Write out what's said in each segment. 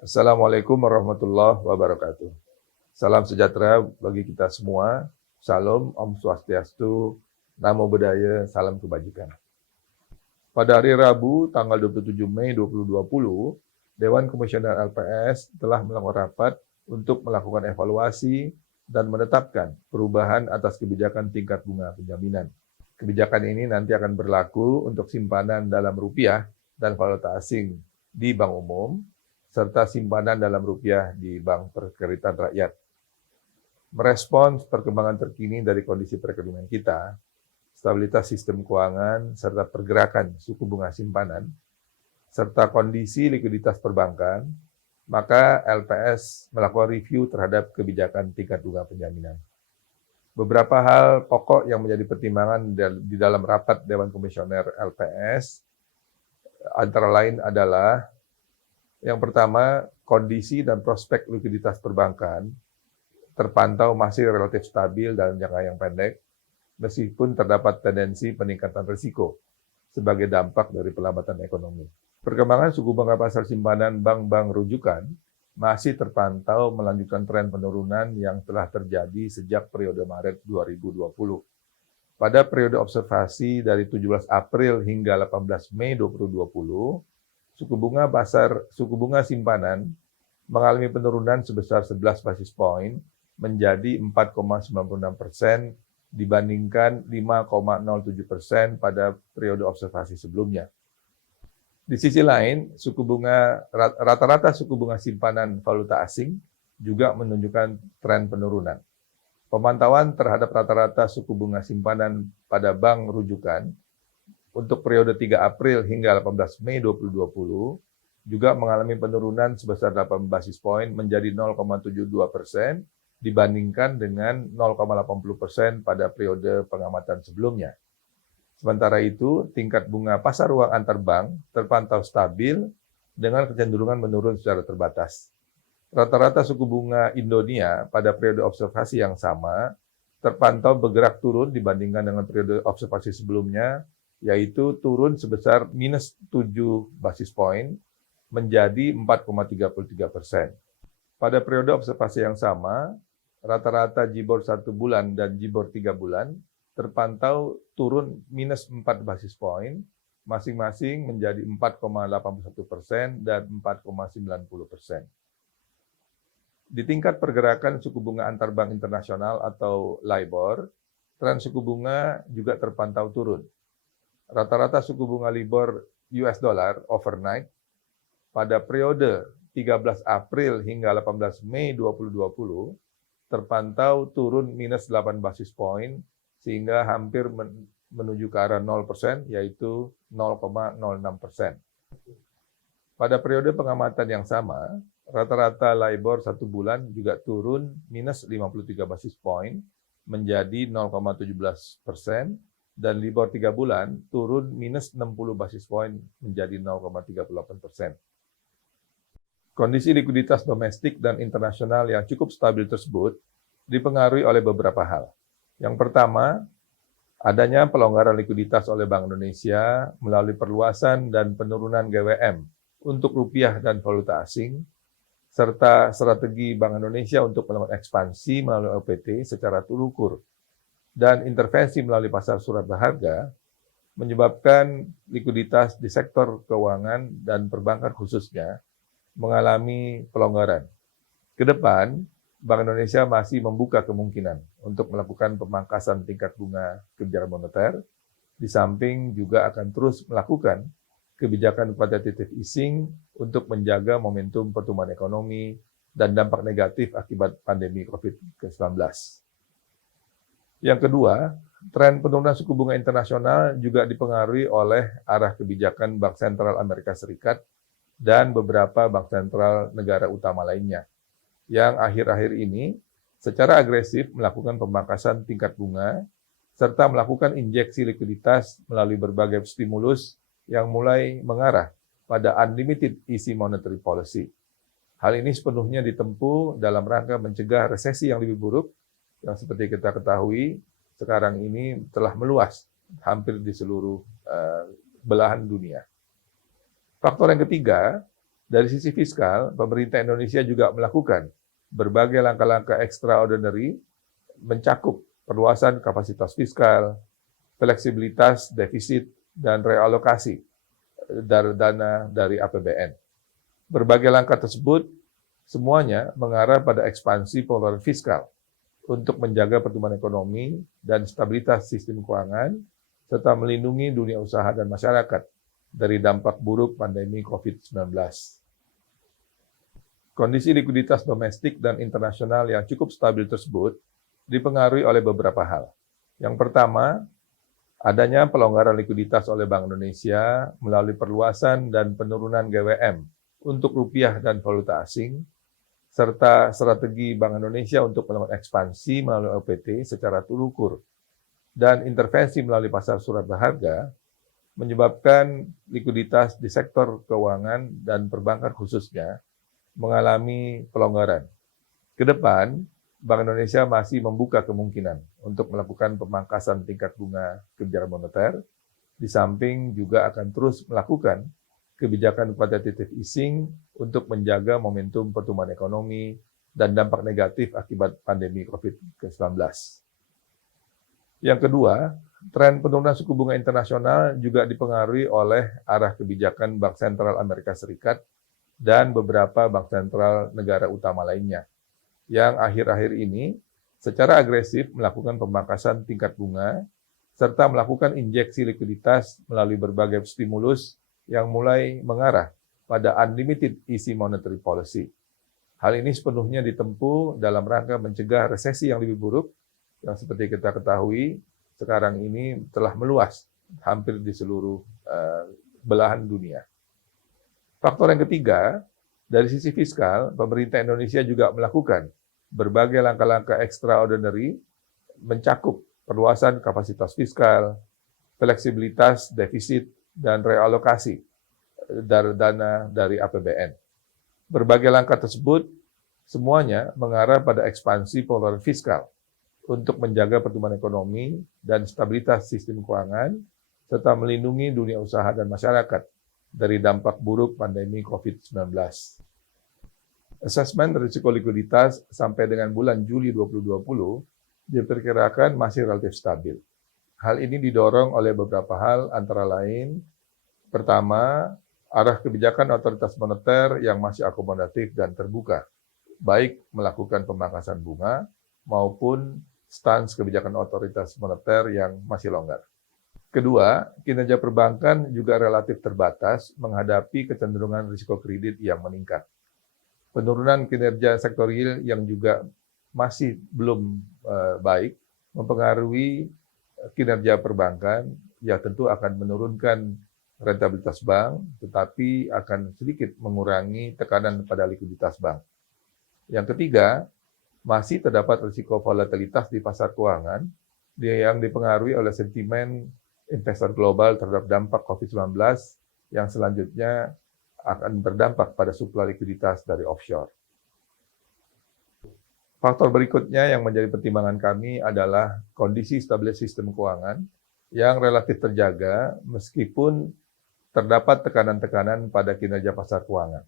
Assalamualaikum warahmatullahi wabarakatuh. Salam sejahtera bagi kita semua. Salam, Om Swastiastu, Namo Buddhaya, salam kebajikan. Pada hari Rabu, tanggal 27 Mei 2020, Dewan Komisioner LPS telah melakukan rapat untuk melakukan evaluasi dan menetapkan perubahan atas kebijakan tingkat bunga penjaminan. Kebijakan ini nanti akan berlaku untuk simpanan dalam rupiah dan valuta asing di bank umum, serta simpanan dalam rupiah di Bank Perkreditan Rakyat. Merespons perkembangan terkini dari kondisi perekonomian kita, stabilitas sistem keuangan, serta pergerakan suku bunga simpanan, serta kondisi likuiditas perbankan, maka LPS melakukan review terhadap kebijakan tingkat bunga penjaminan. Beberapa hal pokok yang menjadi pertimbangan di dalam rapat Dewan Komisioner LPS, antara lain adalah yang pertama, kondisi dan prospek likuiditas perbankan terpantau masih relatif stabil dalam jangka yang pendek, meskipun terdapat tendensi peningkatan risiko sebagai dampak dari pelambatan ekonomi. Perkembangan suku bunga pasar simpanan bank-bank rujukan masih terpantau melanjutkan tren penurunan yang telah terjadi sejak periode Maret 2020. Pada periode observasi dari 17 April hingga 18 Mei 2020, suku bunga simpanan mengalami penurunan sebesar 11 basis poin menjadi 4,96% dibandingkan 5,07% pada periode observasi sebelumnya. Di sisi lain, rata-rata suku bunga simpanan valuta asing juga menunjukkan tren penurunan. Pemantauan terhadap rata-rata suku bunga simpanan pada bank rujukan untuk periode 3 April hingga 18 Mei 2020 juga mengalami penurunan sebesar 8 basis poin menjadi 0,72% dibandingkan dengan 0,80% pada periode pengamatan sebelumnya. Sementara itu, tingkat bunga pasar uang antar bank terpantau stabil dengan kecenderungan menurun secara terbatas. Rata-rata suku bunga Indonesia pada periode observasi yang sama terpantau bergerak turun dibandingkan dengan periode observasi sebelumnya, yaitu turun sebesar minus 7 basis poin menjadi 4,33%. Pada periode observasi yang sama, rata-rata JIBOR 1 bulan dan JIBOR 3 bulan terpantau turun minus 4 basis poin, masing-masing menjadi 4,81% dan 4,90%. Di tingkat pergerakan suku bunga antar bank internasional atau LIBOR, tren suku bunga juga terpantau turun. Rata-rata suku bunga LIBOR US dollar overnight pada periode 13 April hingga 18 Mei 2020 terpantau turun minus 8 basis poin sehingga hampir menuju ke arah 0%, yaitu 0,06%. Pada periode pengamatan yang sama, rata-rata LIBOR 1 bulan juga turun minus 53 basis poin menjadi 0,17%, dan LIBOR 3 bulan turun minus 60 basis poin menjadi 0,38%. Kondisi likuiditas domestik dan internasional yang cukup stabil tersebut dipengaruhi oleh beberapa hal. Yang pertama, adanya pelonggaran likuiditas oleh Bank Indonesia melalui perluasan dan penurunan GWM untuk rupiah dan valuta asing, serta strategi Bank Indonesia untuk melakukan ekspansi melalui OPT secara terukur dan intervensi melalui pasar surat berharga, menyebabkan likuiditas di sektor keuangan dan perbankan khususnya mengalami pelonggaran. Ke depan, Bank Indonesia masih membuka kemungkinan untuk melakukan pemangkasan tingkat bunga kebijakan moneter, di samping juga akan terus melakukan kebijakan quantitative easing untuk menjaga momentum pertumbuhan ekonomi dan dampak negatif akibat pandemi COVID-19. Yang kedua, tren penurunan suku bunga internasional juga dipengaruhi oleh arah kebijakan Bank Sentral Amerika Serikat dan beberapa bank sentral negara utama lainnya, yang akhir-akhir ini secara agresif melakukan pemangkasan tingkat bunga, serta melakukan injeksi likuiditas melalui berbagai stimulus yang mulai mengarah pada unlimited easy monetary policy. Hal ini sepenuhnya ditempuh dalam rangka mencegah resesi yang lebih buruk, yang seperti kita ketahui sekarang ini telah meluas hampir di seluruh belahan dunia. Faktor yang ketiga, Dari sisi fiskal, pemerintah Indonesia juga melakukan berbagai langkah-langkah extraordinary mencakup perluasan kapasitas fiskal, fleksibilitas defisit, dan realokasi dari dana dari APBN. Berbagai langkah tersebut semuanya mengarah pada ekspansi pengeluaran fiskal untuk menjaga pertumbuhan ekonomi dan stabilitas sistem keuangan, serta melindungi dunia usaha dan masyarakat dari dampak buruk pandemi COVID-19. Kondisi likuiditas domestik dan internasional yang cukup stabil tersebut dipengaruhi oleh beberapa hal. Yang pertama, adanya pelonggaran likuiditas oleh Bank Indonesia melalui perluasan dan penurunan GWM untuk rupiah dan valuta asing, serta strategi Bank Indonesia untuk melakukan ekspansi melalui OPT secara terukur dan intervensi melalui pasar surat berharga, menyebabkan likuiditas di sektor keuangan dan perbankan khususnya mengalami pelonggaran. Ke depan, Bank Indonesia masih membuka kemungkinan untuk melakukan pemangkasan tingkat bunga kebijakan moneter, di samping juga akan terus melakukan kebijakan quantitative easing untuk menjaga momentum pertumbuhan ekonomi dan dampak negatif akibat pandemi COVID-19. Yang kedua, tren penurunan suku bunga internasional juga dipengaruhi oleh arah kebijakan Bank Sentral Amerika Serikat dan beberapa bank sentral negara utama lainnya, yang akhir-akhir ini secara agresif melakukan pemangkasan tingkat bunga, serta melakukan injeksi likuiditas melalui berbagai stimulus yang mulai mengarah pada unlimited easy monetary policy. Hal ini sepenuhnya ditempuh dalam rangka mencegah resesi yang lebih buruk, yang seperti kita ketahui, sekarang ini telah meluas hampir di seluruh belahan dunia. Faktor yang ketiga, dari sisi fiskal, pemerintah Indonesia juga melakukan berbagai langkah-langkah extraordinary mencakup perluasan kapasitas fiskal, fleksibilitas defisit, dan realokasi dari dana dari APBN. Berbagai langkah tersebut semuanya mengarah pada ekspansi pengeluaran fiskal untuk menjaga pertumbuhan ekonomi dan stabilitas sistem keuangan, serta melindungi dunia usaha dan masyarakat dari dampak buruk pandemi COVID-19. Asesmen risiko likuiditas sampai dengan bulan Juli 2020 diperkirakan masih relatif stabil. Hal ini didorong oleh beberapa hal, antara lain, pertama, arah kebijakan otoritas moneter yang masih akomodatif dan terbuka, baik melakukan pemangkasan bunga maupun stans kebijakan otoritas moneter yang masih longgar. Kedua, kinerja perbankan juga relatif terbatas menghadapi kecenderungan risiko kredit yang meningkat. Penurunan kinerja sektor real yang juga masih belum baik mempengaruhi kinerja perbankan, yang tentu akan menurunkan rentabilitas bank, tetapi akan sedikit mengurangi tekanan pada likuiditas bank. Yang ketiga, masih terdapat risiko volatilitas di pasar keuangan yang dipengaruhi oleh sentimen investor global terhadap dampak COVID-19 yang selanjutnya akan berdampak pada suplai likuiditas dari offshore. Faktor berikutnya yang menjadi pertimbangan kami adalah kondisi stabilitas sistem keuangan yang relatif terjaga meskipun terdapat tekanan-tekanan pada kinerja pasar keuangan.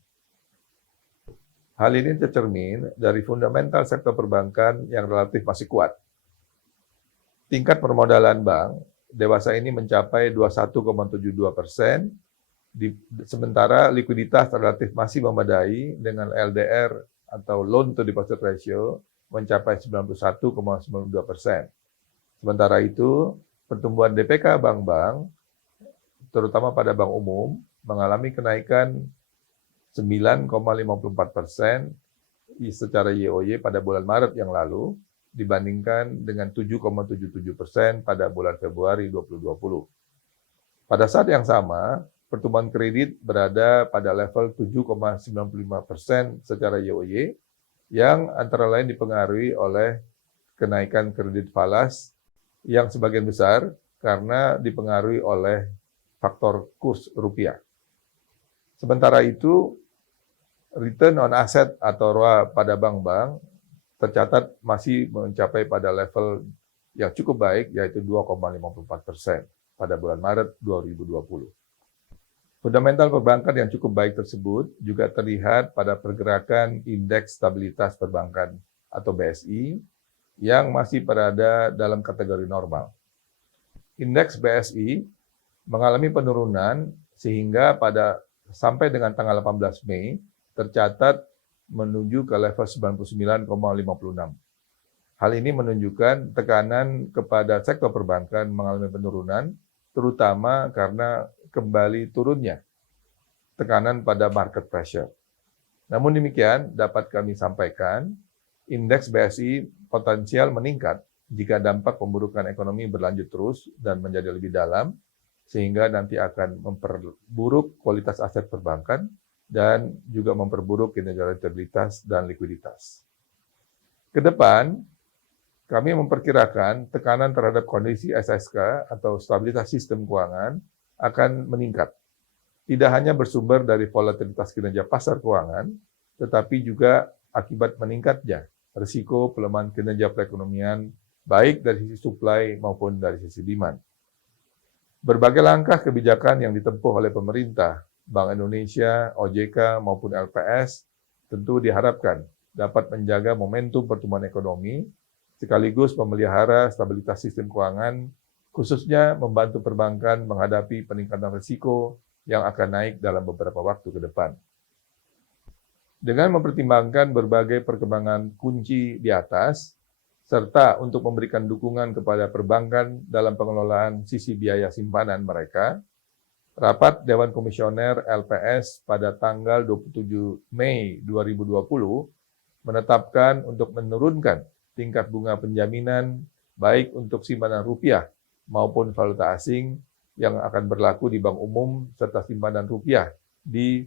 Hal ini tercermin dari fundamental sektor perbankan yang relatif masih kuat. Tingkat permodalan bank dewasa ini mencapai 21,72%, sementara likuiditas relatif masih memadai dengan LDR atau loan to deposit ratio mencapai 91,92%. Sementara itu, pertumbuhan DPK bank-bank, terutama pada bank umum, mengalami kenaikan 9,54% secara YoY pada bulan Maret yang lalu, dibandingkan dengan 7,77% pada bulan Februari 2020. Pada saat yang sama, pertumbuhan kredit berada pada level 7,95% secara YoY, yang antara lain dipengaruhi oleh kenaikan kredit falas yang sebagian besar karena dipengaruhi oleh faktor kurs rupiah. Sementara itu, return on asset atau ROA pada bank-bank tercatat masih mencapai pada level yang cukup baik, yaitu 2,54% pada bulan Maret 2020. Fundamental perbankan yang cukup baik tersebut juga terlihat pada pergerakan Indeks Stabilitas Perbankan atau BSI yang masih berada dalam kategori normal. Indeks BSI mengalami penurunan sehingga sampai dengan tanggal 18 Mei tercatat menuju ke level 99,56. Hal ini menunjukkan tekanan kepada sektor perbankan mengalami penurunan, terutama karena kembali turunnya tekanan pada market pressure. Namun demikian, dapat kami sampaikan, indeks BSI potensial meningkat jika dampak pemburukan ekonomi berlanjut terus dan menjadi lebih dalam, sehingga nanti akan memperburuk kualitas aset perbankan dan juga memperburuk kinerja rentabilitas dan likuiditas. Kedepan, kami memperkirakan tekanan terhadap kondisi SSK atau stabilitas sistem keuangan akan meningkat. Tidak hanya bersumber dari volatilitas kinerja pasar keuangan, tetapi juga akibat meningkatnya risiko pelemahan kinerja perekonomian, baik dari sisi supply maupun dari sisi demand. Berbagai langkah kebijakan yang ditempuh oleh pemerintah, Bank Indonesia, OJK maupun LPS tentu diharapkan dapat menjaga momentum pertumbuhan ekonomi, sekaligus memelihara stabilitas sistem keuangan, khususnya membantu perbankan menghadapi peningkatan risiko yang akan naik dalam beberapa waktu ke depan. Dengan mempertimbangkan berbagai perkembangan kunci di atas, serta untuk memberikan dukungan kepada perbankan dalam pengelolaan sisi biaya simpanan mereka, rapat Dewan Komisioner LPS pada tanggal 27 Mei 2020 menetapkan untuk menurunkan tingkat bunga penjaminan baik untuk simpanan rupiah maupun valuta asing yang akan berlaku di bank umum serta simpanan rupiah di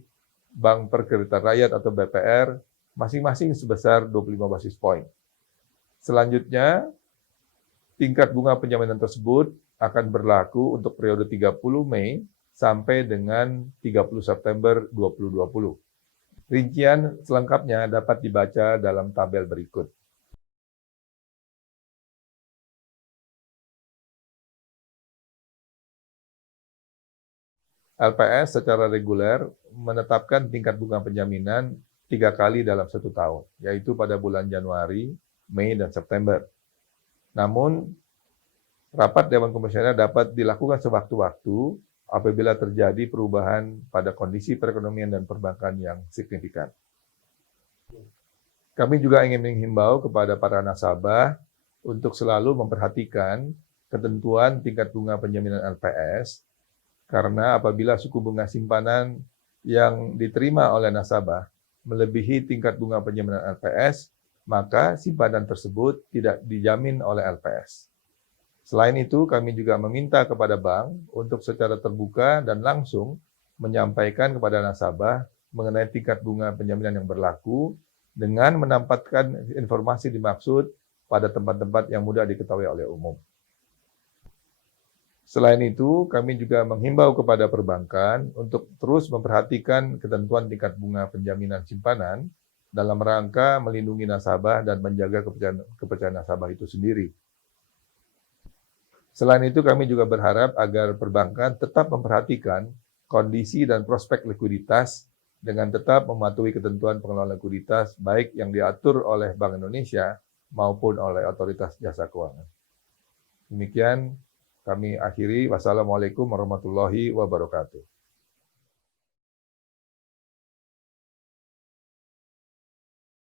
Bank Perkreditan Rakyat atau BPR masing-masing sebesar 25 basis poin. Selanjutnya, tingkat bunga penjaminan tersebut akan berlaku untuk periode 30 Mei sampai dengan 30 September 2020. Rincian selengkapnya dapat dibaca dalam tabel berikut. LPS secara reguler menetapkan tingkat bunga penjaminan 3 kali dalam 1 tahun, yaitu pada bulan Januari, Mei, dan September. Namun, rapat Dewan Komisioner dapat dilakukan sewaktu-waktu apabila terjadi perubahan pada kondisi perekonomian dan perbankan yang signifikan. Kami juga ingin menghimbau kepada para nasabah untuk selalu memperhatikan ketentuan tingkat bunga penjaminan LPS, karena apabila suku bunga simpanan yang diterima oleh nasabah melebihi tingkat bunga penjaminan LPS, maka simpanan tersebut tidak dijamin oleh LPS. Selain itu, kami juga meminta kepada bank untuk secara terbuka dan langsung menyampaikan kepada nasabah mengenai tingkat bunga penjaminan yang berlaku dengan menempatkan informasi dimaksud pada tempat-tempat yang mudah diketahui oleh umum. Selain itu, kami juga menghimbau kepada perbankan untuk terus memperhatikan ketentuan tingkat bunga penjaminan simpanan dalam rangka melindungi nasabah dan menjaga kepercayaan nasabah itu sendiri. Selain itu, kami juga berharap agar perbankan tetap memperhatikan kondisi dan prospek likuiditas dengan tetap mematuhi ketentuan pengelolaan likuiditas baik yang diatur oleh Bank Indonesia maupun oleh Otoritas Jasa Keuangan. Demikian kami akhiri. Wassalamualaikum warahmatullahi wabarakatuh.